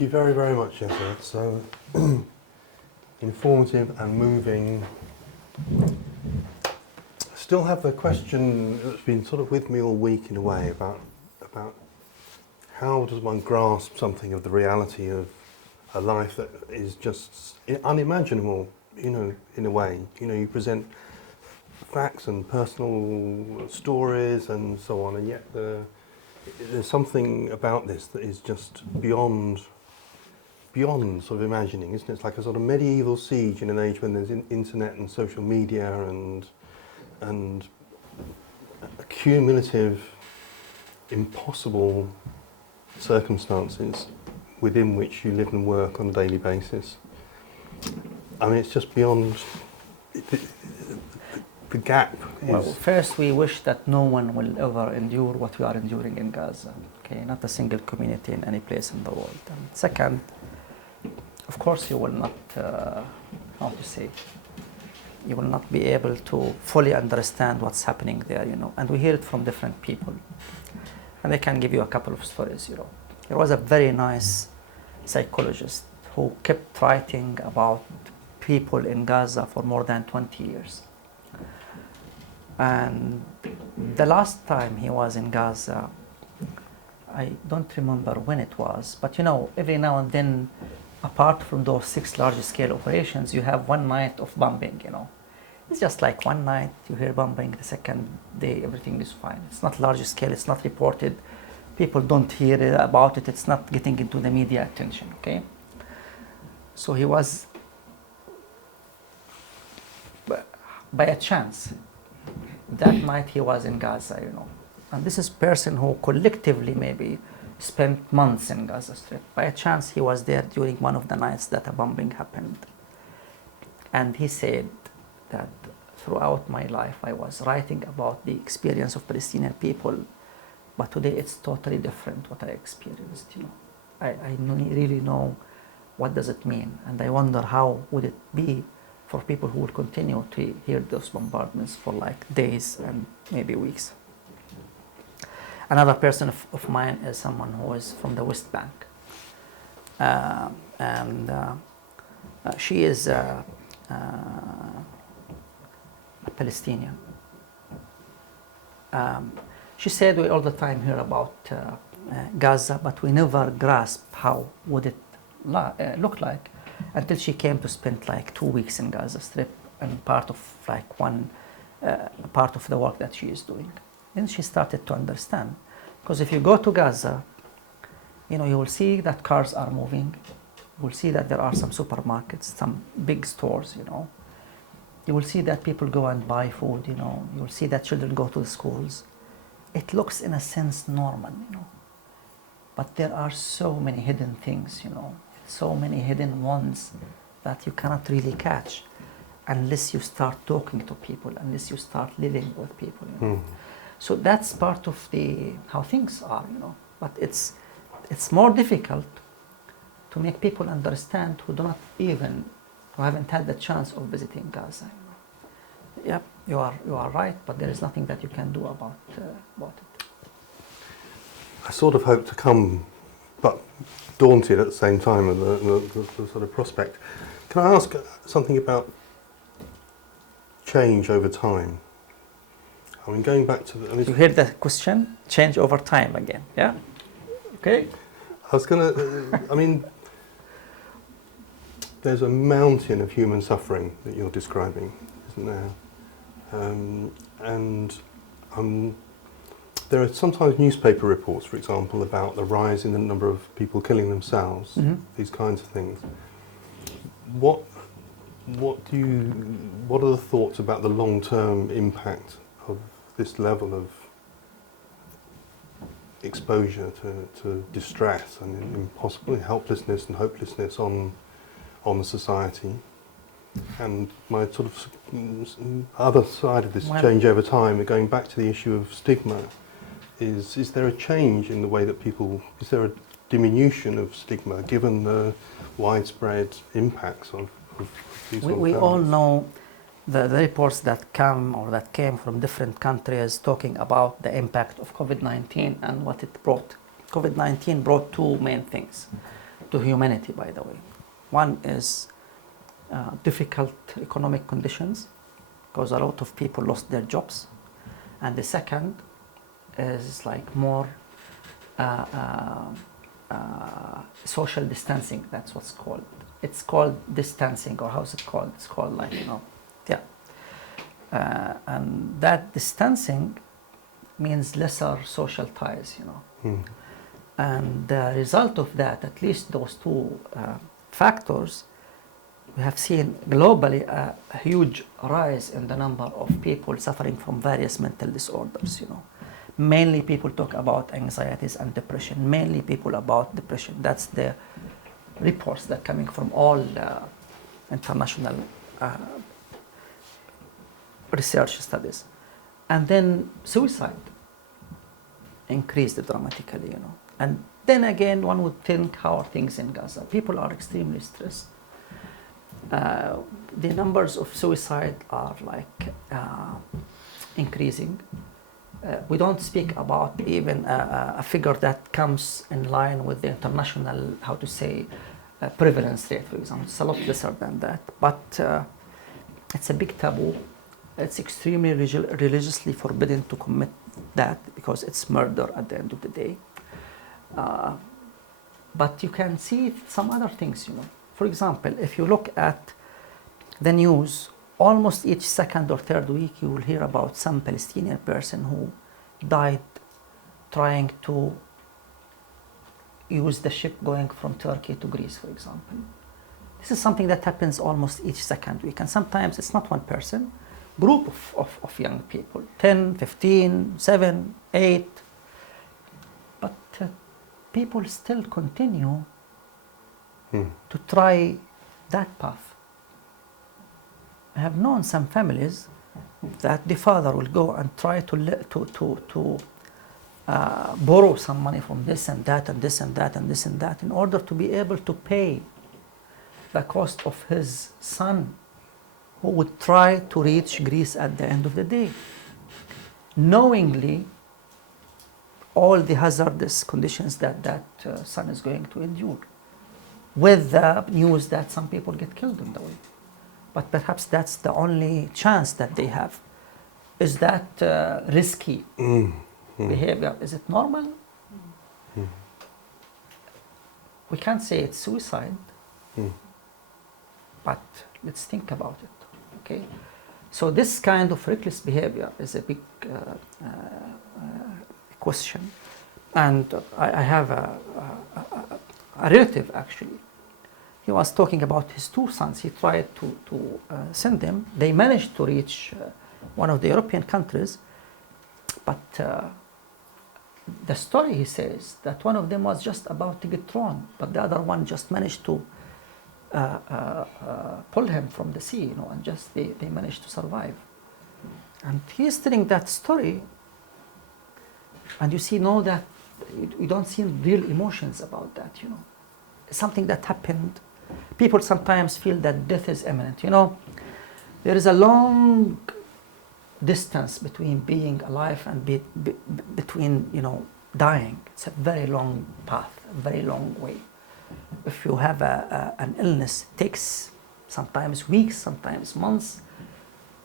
Thank you very, very much, Yasser. So informative and moving. I still have the question that's been sort of with me all week in a way about how does one grasp something of the reality of a life that is just unimaginable, you know, in a way. You know, you present facts and personal stories and so on, and yet there's something about this that is just beyond sort of imagining, isn't it? It's like a sort of medieval siege in an age when there's internet and social media and cumulative, impossible circumstances within which you live and work on a daily basis. I mean, it's just beyond the gap. Well, first, we wish that no one will ever endure what we are enduring in Gaza. Okay, not a single community in any place in the world. And second, of course, you will not, you will not be able to fully understand what's happening there, you know. And we hear it from different people. And I can give you a couple of stories, you know. There was a very nice psychologist who kept writing about people in Gaza for more than 20 years. And the last time he was in Gaza, I don't remember when it was, but you know, every now and then, apart from those 6 large-scale operations, you have one night of bombing, you know. It's just like one night, you hear bombing, the second day, everything is fine. It's not large-scale, it's not reported. People don't hear about it, it's not getting into the media attention, okay? So he was, by a chance, that night he was in Gaza, you know. And this is a person who collectively maybe spent months in Gaza Strip. By a chance he was there during one of the nights that a bombing happened. And he said that throughout my life I was writing about the experience of Palestinian people, but today it's totally different what I experienced, you know. I really know what does it mean, and I wonder how would it be for people who will continue to hear those bombardments for like days and maybe weeks. Another person of mine is someone who is from the West Bank. She is a Palestinian. She said we all the time hear about Gaza, but we never grasp how would it look like until she came to spend like 2 weeks in Gaza Strip and part of like one part of the work that she is doing. Then she started to understand, because if you go to Gaza, you know, you will see that cars are moving, you will see that there are some supermarkets, some big stores, you know. You will see that people go and buy food, you know. You will see that children go to the schools. It looks in a sense normal, you know. But there are so many hidden things, you know, so many hidden ones that you cannot really catch unless you start talking to people, unless you start living with people, you know. So that's part of how things are, you know. But it's more difficult to make people understand who haven't had the chance of visiting Gaza. You know. Yep, you are right, but there is nothing that you can do about it. I sort of hope to come, but daunted at the same time, and the sort of prospect. Can I ask something about change over time? I mean, going back to you hear the question? Change over time again, yeah? Okay. I was going to, I mean, there's a mountain of human suffering that you're describing, isn't there? There are sometimes newspaper reports, for example, about the rise in the number of people killing themselves, these kinds of things. What are the thoughts about the long-term impact of this level of exposure to distress and impossible helplessness and hopelessness on the society? And my sort of other side of this change over time, going back to the issue of stigma, is there a change in the way that is there a diminution of stigma given the widespread impacts of these we all know the reports that came from different countries talking about the impact of COVID-19 and what it brought. COVID-19 brought 2 main things. to humanity, by the way. One is difficult economic conditions, because a lot of people lost their jobs. And the second is like more social distancing. That's what's called. It's called distancing, or how's it called? It's called like, yeah. And that distancing means lesser social ties, And the result of that, at least those two factors, we have seen globally a huge rise in the number of people suffering from various mental disorders, Mainly people talk about anxieties and depression, mainly people about depression. That's the reports that are coming from all international research studies. And then suicide increased dramatically, And then again, one would think, how are things in Gaza? People are extremely stressed. The numbers of suicide are like increasing. We don't speak about even a figure that comes in line with the international, prevalence rate, for example. It's a lot lesser than that, but it's a big taboo. It's extremely religiously forbidden to commit that, because it's murder at the end of the day. But you can see some other things, For example, if you look at the news, almost each second or third week you will hear about some Palestinian person who died trying to use the ship going from Turkey to Greece, for example. This is something that happens almost each second week, and sometimes it's not one person, group of young people, 10, 15, 7, 8, but people still continue to try that path. I have known some families that the father will go and try to borrow some money from this and that and this and that and this and that in order to be able to pay the cost of his son, who would try to reach Greece at the end of the day, knowingly all the hazardous conditions that son is going to endure, with the news that some people get killed on the way. But perhaps that's the only chance that they have. Is that risky behavior? Is it normal? We can't say it's suicide, but let's think about it. Okay, so this kind of reckless behavior is a big question, and I have a relative actually. He was talking about his two sons. He tried to send them. They managed to reach one of the European countries, but the story, he says, that one of them was just about to get thrown, but the other one just managed to pull him from the sea, and just they managed to survive. And he's telling that story, and you see that you don't see real emotions about that, Something that happened. People sometimes feel that death is imminent. There is a long distance between being alive and between, dying. It's a very long path, a very long way. If you have an illness, it takes sometimes weeks, sometimes months,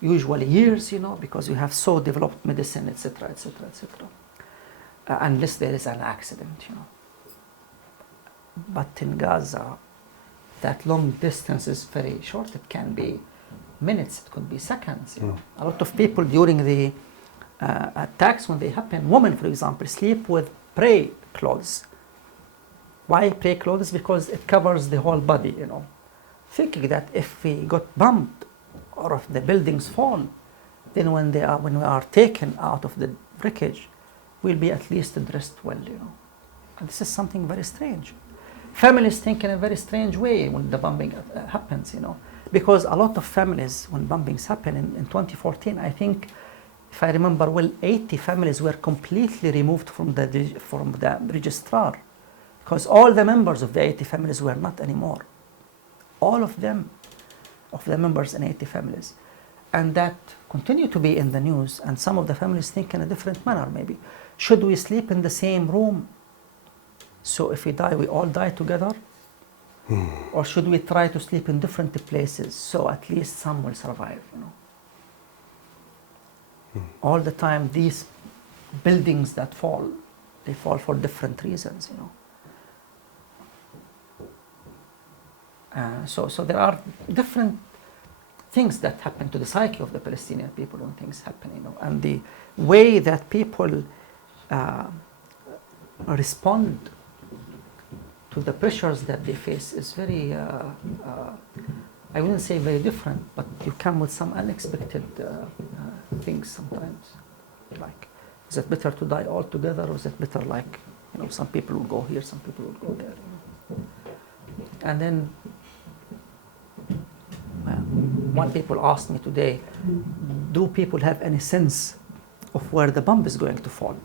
usually years, because you have so developed medicine, etc., etc., etc. Unless there is an accident, But in Gaza, that long distance is very short. It can be minutes, it could be seconds. A lot of people during the attacks, when they happen, women, for example, sleep with prayer clothes. Why prayer clothes? Because it covers the whole body, Thinking that if we got bombed or if the buildings fall, then when we are taken out of the wreckage, we'll be at least dressed well, And this is something very strange. Families think in a very strange way when the bombing happens, because a lot of families, when bombings happen in 2014, I think, if I remember well, 80 families were completely removed from the registrar, because all the members of the 80 families were not anymore. All of them, of the members in 80 families. And that continue to be in the news, and some of the families think in a different manner maybe. Should we sleep in the same room? So if we die, we all die together? Or should we try to sleep in different places so at least some will survive, you know? All the time, these buildings that fall, they fall for different reasons, you know. So there are different things that happen to the psyche of the Palestinian people when things happen, you know, and the way that people respond to the pressures that they face is very, I wouldn't say very different, but you come with some unexpected things sometimes. Like, is it better to die altogether, or is it better, like, you know, some people will go here, some people will go there, you know? And then one people asked me today, do people have any sense of where the bomb is going to fall?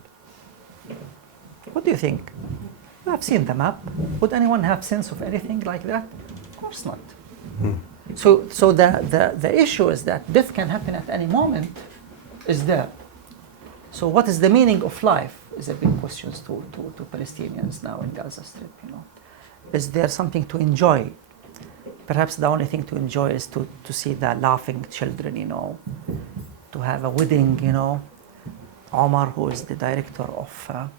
What do you think? I've seen the map. Would anyone have sense of anything like that? Of course not. So the issue is that death can happen at any moment, is there. So what is the meaning of life is a big question to Palestinians now in Gaza Strip, you know. Is there something to enjoy? Perhaps the only thing to enjoy is to see the laughing children, you know, to have a wedding, you know. Omar, who is the director of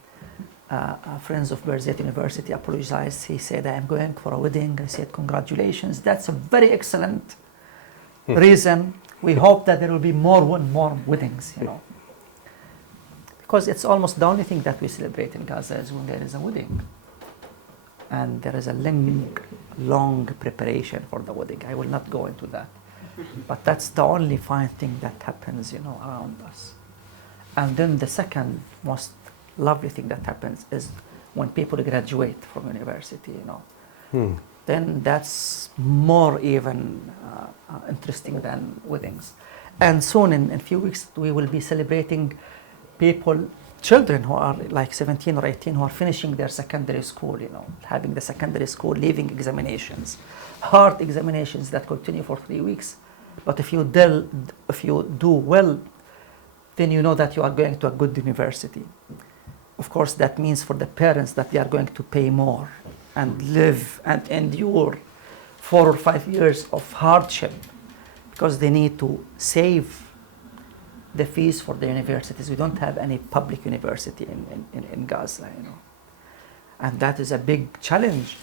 Friends of Birzeit University, apologized. He said, I am going for a wedding. I said, congratulations. That's a very excellent reason. We hope that there will be more weddings, you know. Because it's almost the only thing that we celebrate in Gaza is when there is a wedding. And there is a long preparation for the wedding. I will not go into that. But that's the only fine thing that happens, you know, around us. And then the second most lovely thing that happens is when people graduate from university, you know. Then that's more even interesting than weddings. And soon, in a few weeks, we will be celebrating children who are like 17 or 18 who are finishing their secondary school, you know, having the secondary school leaving examinations, hard examinations that continue for 3 weeks. But if you do well, then you know that you are going to a good university. Of course, that means for the parents that they are going to pay more and live and endure 4 or 5 years of hardship because they need to save the fees for the universities. We don't have any public university in Gaza, you know. And that is a big challenge.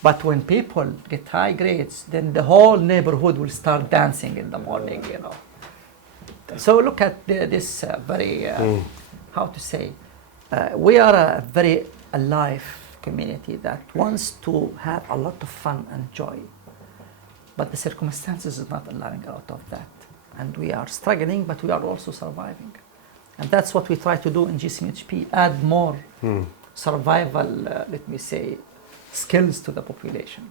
But when people get high grades, then the whole neighborhood will start dancing in the morning, you know. So look at this very, how to say, we are a very alive community that wants to have a lot of fun and joy. But the circumstances is not allowing a lot of that. And we are struggling, but we are also surviving. And that's what we try to do in GCMHP, add more survival, let me say, skills to the population.